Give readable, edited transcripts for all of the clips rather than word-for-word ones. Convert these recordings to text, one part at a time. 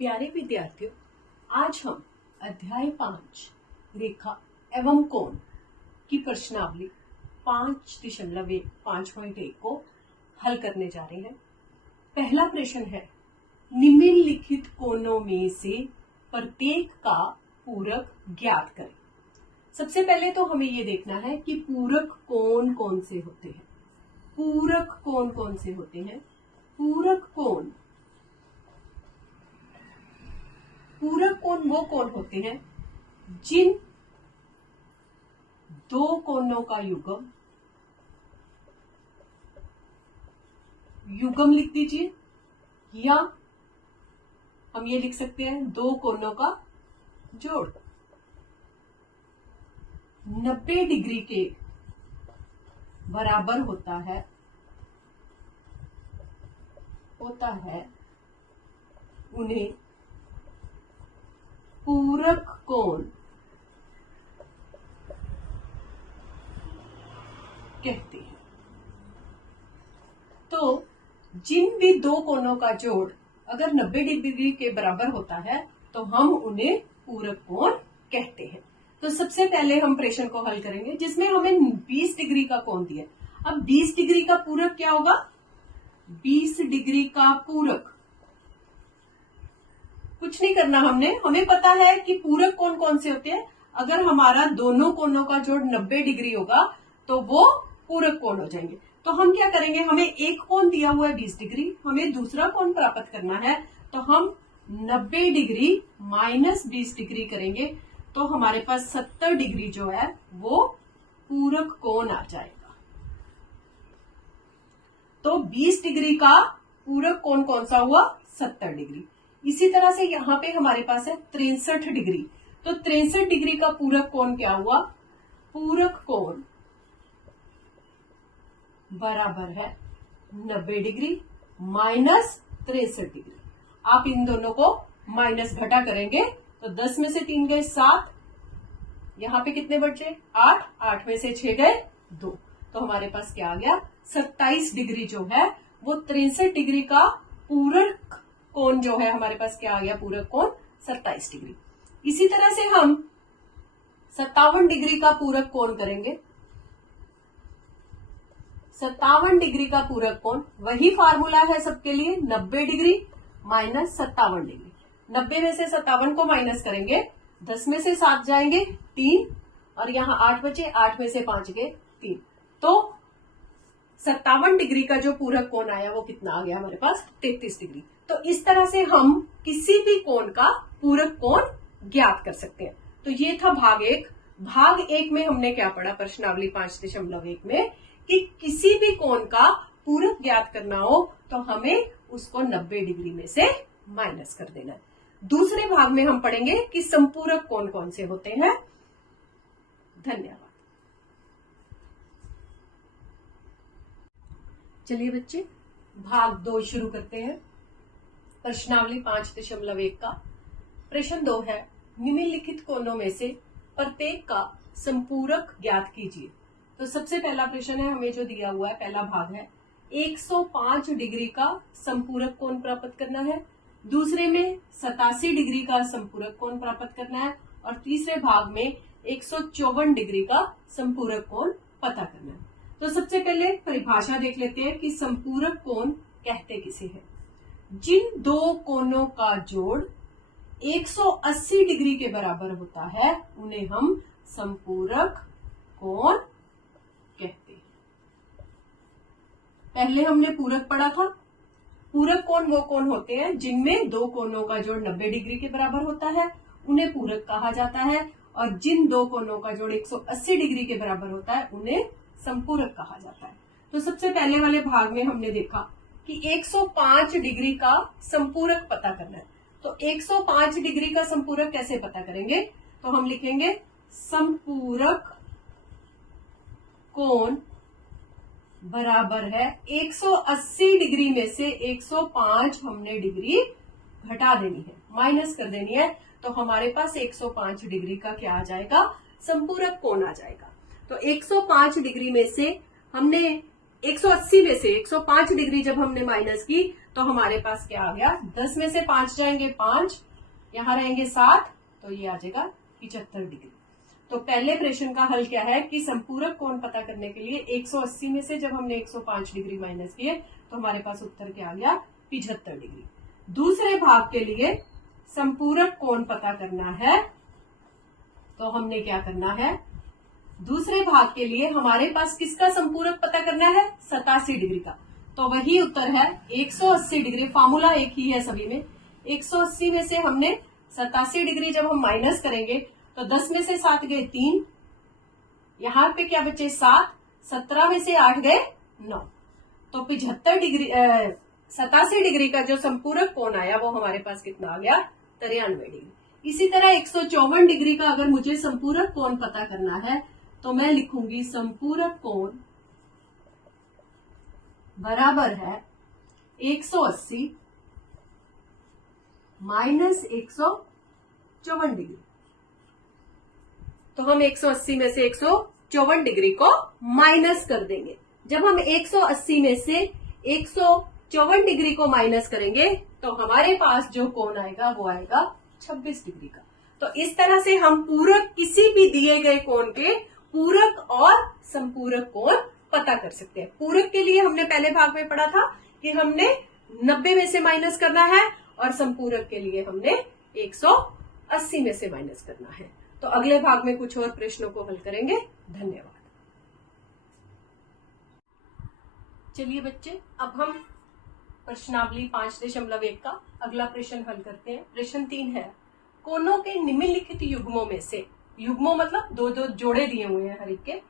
प्यारे विद्यार्थियों, आज हम अध्याय 5 रेखा एवं कोण की प्रश्नावली 5.1 को हल करने जा रहे हैं। पहला प्रश्न है, निम्नलिखित कोणों में से प्रत्येक का पूरक ज्ञात करें। सबसे पहले तो हमें ये देखना है कि पूरक कोण कौन से होते हैं। पूरक कोण कौन से होते हैं? पूरक कोण वो कोण होते हैं जिन दो कोणों का युग्म लिख दीजिए, या हम ये लिख सकते हैं दो कोणों का जोड़ 90 डिग्री के बराबर होता है उन्हें पूरक कोण कहते हैं। तो जिन भी दो कोणों का जोड़ अगर 90 डिग्री के बराबर होता है तो हम उन्हें पूरक कोण कहते हैं। तो सबसे पहले हम प्रश्न को हल करेंगे जिसमें हमें 20 डिग्री का कोण दिया। अब 20 डिग्री का पूरक क्या होगा? 20 डिग्री का पूरक कुछ नहीं करना हमें पता है कि पूरक कोण कौन से होते हैं। अगर हमारा दोनों कोणों का जोड़ 90 डिग्री होगा तो वो पूरक कोण हो जाएंगे। तो हम क्या करेंगे, हमें एक कोण दिया हुआ है 20 डिग्री, हमें दूसरा कोण प्राप्त करना है तो हम 90 डिग्री माइनस 20 डिग्री करेंगे तो हमारे पास 70 डिग्री जो है वो पूरक कोण आ जाएगा। तो 20 डिग्री का पूरक कोण कौन सा हुआ? 70 डिग्री। इसी तरह से यहाँ पे हमारे पास है 63 डिग्री। तो 63 डिग्री का पूरक कोण क्या हुआ? पूरक कोण बराबर है 90 डिग्री माइनस 63 डिग्री। आप इन दोनों को माइनस घटा करेंगे तो 10 में से 3 गए 7, यहाँ पे कितने बचे? 8, 8 में से 6 गए 2। तो हमारे पास क्या आ गया? 27 डिग्री जो है वो 63 डिग्री का पूरक कोण जो है हमारे पास क्या आ गया? पूरक कोण 27 डिग्री। इसी तरह से हम 57 डिग्री का पूरक कोण करेंगे। 57 डिग्री का पूरक कोण वही फार्मूला है सबके लिए, 90 डिग्री माइनस 57 डिग्री। 90 में से 57 को माइनस करेंगे, 10 में से 7 जाएंगे 3, और यहाँ 8 बचे, 8 में से 5 गए 3। तो 57 डिग्री का जो पूरक कोण आया वो कितना आ गया हमारे पास? 33 डिग्री। तो इस तरह से हम किसी भी कोण का पूरक कोण ज्ञात कर सकते हैं। तो ये था भाग 1। भाग 1 में हमने क्या पढ़ा प्रश्नावली 5.1 में कि किसी भी कोण का पूरक ज्ञात करना हो तो हमें उसको 90 डिग्री में से माइनस कर देना है। दूसरे भाग में हम पढ़ेंगे कि संपूरक कोण कौन से होते हैं। धन्यवाद। चलिए बच्चे, भाग 2 शुरू करते हैं। प्रश्नावली 5.1 का प्रश्न 2 है, निम्नलिखित कोणों में से प्रत्येक का संपूरक ज्ञात कीजिए। तो सबसे पहला प्रश्न है, हमें जो दिया हुआ है पहला भाग है 105 डिग्री का संपूरक कोण प्राप्त करना है, दूसरे में 87 डिग्री का संपूरक कोण प्राप्त करना है, और तीसरे भाग में 154 डिग्री का संपूरक कोण पता करना है। तो सबसे पहले परिभाषा देख लेते हैं कि संपूरक कोण कहते किसे हैं। जिन दो कोणों का जोड़ 180 डिग्री के बराबर होता है उन्हें हम संपूरक कोण कहते हैं। पहले हमने पूरक पढ़ा था। पूरक कोण वो कोण होते हैं जिनमें दो कोणों का जोड़ 90 डिग्री के बराबर होता है, उन्हें पूरक कहा जाता है, और जिन दो कोणों का जोड़ 180 डिग्री के बराबर होता है उन्हें संपूरक कहा जाता है। तो सबसे पहले वाले भाग में हमने देखा कि 105 डिग्री का संपूरक पता करना है। तो 105 डिग्री का संपूरक कैसे पता करेंगे? तो हम लिखेंगे संपूरक कोण बराबर है 180 डिग्री में से 105 हमने डिग्री घटा देनी है, माइनस कर देनी है, तो हमारे पास 105 डिग्री का क्या आ जाएगा? संपूरक कोण आ जाएगा। तो 105 डिग्री में से हमने 180 में से 105 डिग्री जब हमने माइनस की तो हमारे पास क्या आ गया, 10 में से 5 जाएंगे 5, यहां रहेंगे 7, तो ये आ जाएगा 75 डिग्री। तो पहले प्रश्न का हल क्या है कि संपूरक कोण पता करने के लिए 180 में से जब हमने 105 डिग्री माइनस किए तो हमारे पास उत्तर क्या आ गया, 75 डिग्री। दूसरे भाग के लिए संपूरक कोण पता करना है तो हमने क्या करना है, दूसरे भाग के लिए हमारे पास किसका संपूरक पता करना है, 87 डिग्री का। तो वही उत्तर है 180 डिग्री, फार्मूला एक ही है सभी में। 180 में से हमने 87 डिग्री जब हम माइनस करेंगे तो 10 में से 7 गए 3, यहां पे क्या बचे 7, 17 में से 8 गए 9, तो 75 डिग्री 87 डिग्री का जो संपूरक कोण आया वो हमारे पास कितना आ गया, 93 डिग्री। इसी तरह 154 डिग्री का अगर मुझे संपूरक कोण पता करना है तो मैं लिखूंगी संपूरक कोण बराबर है 180 माइनस 154 डिग्री। तो हम 180 में से 154 डिग्री को माइनस कर देंगे। जब हम 180 में से 154 डिग्री को माइनस करेंगे तो हमारे पास जो कोण आएगा वो आएगा 26 डिग्री का। तो इस तरह से हम पूरक किसी भी दिए गए कोण के पूरक और संपूरक कोण पता कर सकते हैं। पूरक के लिए हमने पहले भाग में पढ़ा था कि हमने 90 में से माइनस करना है और संपूरक के लिए हमने 180 में से माइनस करना है। तो अगले भाग में कुछ और प्रश्नों को हल करेंगे। धन्यवाद। चलिए बच्चे, अब हम प्रश्नावली 5.1 का अगला प्रश्न हल करते हैं। प्रश्न 3 है, कोनों के निम्नलिखित युग्मों में से, युग्मों मतलब दो दो जोड़े दिए हुए हैं हर एक के,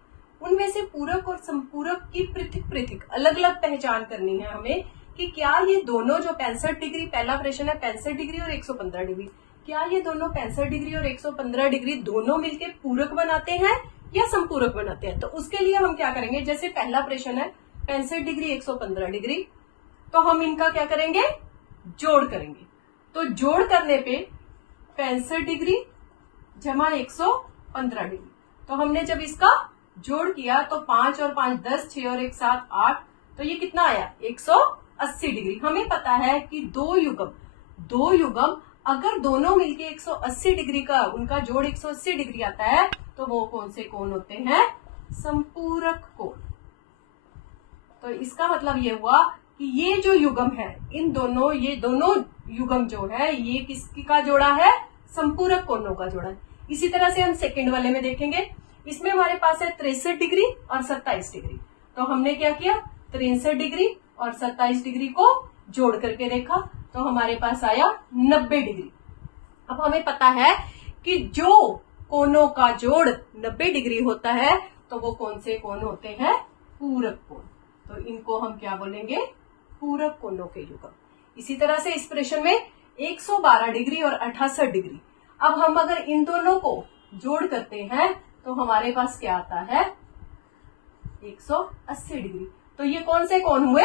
उनमें से पूरक और संपूरक की पृथक पृथक अलग अलग पहचान करनी है हमें कि क्या ये दोनों जो 65 डिग्री, पहला प्रश्न है 65 डिग्री और 115 डिग्री, क्या ये दोनों 65 डिग्री और 115 डिग्री दोनों मिलके पूरक बनाते हैं या संपूरक बनाते हैं। तो उसके लिए हम क्या करेंगे, जैसे पहला प्रश्न है 65 डिग्री 115 डिग्री, तो हम इनका क्या करेंगे, जोड़ करेंगे। तो जोड़ करने पे 65 डिग्री जमा 115 डिग्री, तो हमने जब इसका जोड़ किया तो 5 और 5 10, 6 और 1 7 8, तो ये कितना आया 180 डिग्री। हमें पता है कि दो युग्म अगर दोनों मिलके 180 डिग्री का उनका जोड़ 180 डिग्री आता है तो वो कौन से कोण होते हैं, संपूरक कोण। तो इसका मतलब ये हुआ कि ये जो युग्म है, ये दोनों युग्म जो है ये किसकी का जोड़ा है, संपूरक कोणों का जोड़ा है। इसी तरह से हम सेकंड वाले में देखेंगे, इसमें हमारे पास है 63 डिग्री और 27 डिग्री, तो हमने क्या किया 63 डिग्री और 27 डिग्री को जोड़ करके देखा तो हमारे पास आया 90 डिग्री। अब हमें पता है कि जो कोणों का जोड़ 90 डिग्री होता है तो वो कौन से कोण होते हैं, पूरक कोण। तो इनको हम क्या बोलेंगे, पूरक कोणों के युग्म। इसी तरह से इस प्रश्न में 112 डिग्री और 68 डिग्री, अब हम अगर इन दोनों को जोड़ करते हैं तो हमारे पास क्या आता है 180 डिग्री। तो ये कौन से कोण हुए,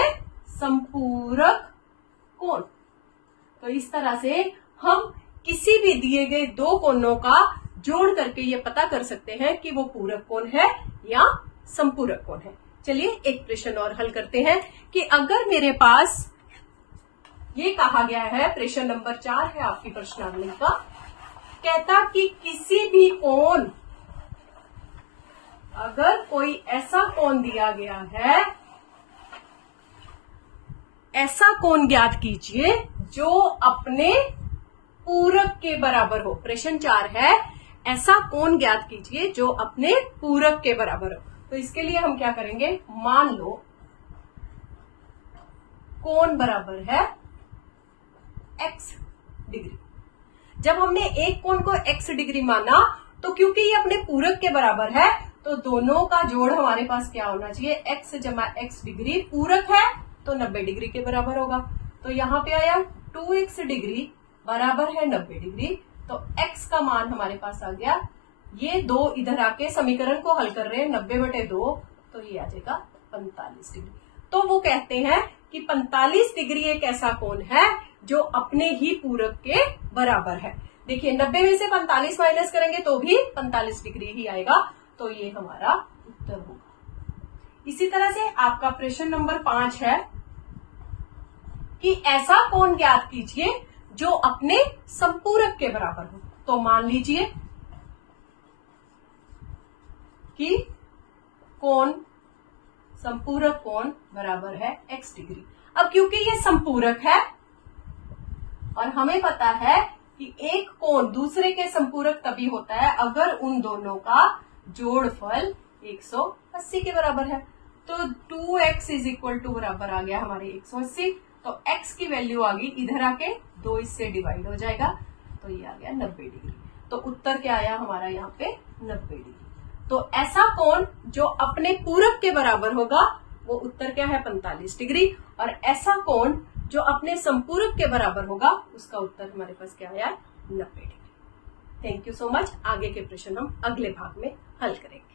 संपूरक कोण। तो इस तरह से हम किसी भी दिए गए दो कोणों का जोड़ करके ये पता कर सकते हैं कि वो पूरक कोण है या संपूरक कोण है। चलिए एक प्रश्न और हल करते हैं कि अगर मेरे पास ये कहा गया है, प्रश्न नंबर 4 है आपकी प्रश्नावली का, कहता कि किसी भी कोण, अगर कोई ऐसा कोण दिया गया है, ऐसा कोण ज्ञात कीजिए जो अपने पूरक के बराबर हो। प्रश्न 4 है, ऐसा कोण ज्ञात कीजिए जो अपने पूरक के बराबर हो। तो इसके लिए हम क्या करेंगे, मान लो कोण बराबर है x डिग्री। जब हमने एक कोण को x डिग्री माना तो क्योंकि ये अपने पूरक के बराबर है तो दोनों का जोड़ हमारे पास क्या होना चाहिए, x जमा x डिग्री, पूरक है तो 90 डिग्री के बराबर होगा। तो यहाँ पे आया 2x डिग्री बराबर है 90 डिग्री, तो x का मान हमारे पास आ गया, ये दो इधर आके समीकरण को हल कर रहे हैं 90/2, तो ये आ जाएगा 45 डिग्री। तो वो कहते हैं कि 45 डिग्री एक ऐसा कोण है जो अपने ही पूरक के बराबर है। देखिए 90 में से 45 माइनस करेंगे तो भी 45 डिग्री ही आएगा, तो ये हमारा उत्तर होगा। इसी तरह से आपका प्रश्न नंबर 5 है कि ऐसा कोण ज्ञात कीजिए जो अपने संपूरक के बराबर हो। तो मान लीजिए कि कोण संपूरक कोण बराबर है x डिग्री। अब क्योंकि ये संपूरक है और हमें पता है कि एक कोण दूसरे के संपूरक तभी होता है अगर उन दोनों का जोड़फल 180 के बराबर है। तो 2x इज इक्वल टू बराबर आ गया हमारे 180। तो x की वैल्यू आ गई, इधर आके 2 इससे डिवाइड हो जाएगा, तो ये आ गया 90 डिग्री। तो उत्तर क्या आया हमारा यहाँ पे 90 डिग्री। तो ऐसा कोण जो अपने पूरक के बराबर होगा वो उत्तर क्या है 45 डिग्री, और ऐसा कोण जो अपने संपूरक के बराबर होगा उसका उत्तर हमारे पास क्या आया 90 degree. Thank you so much. आगे के प्रश्न हम अगले भाग में हल करेंगे।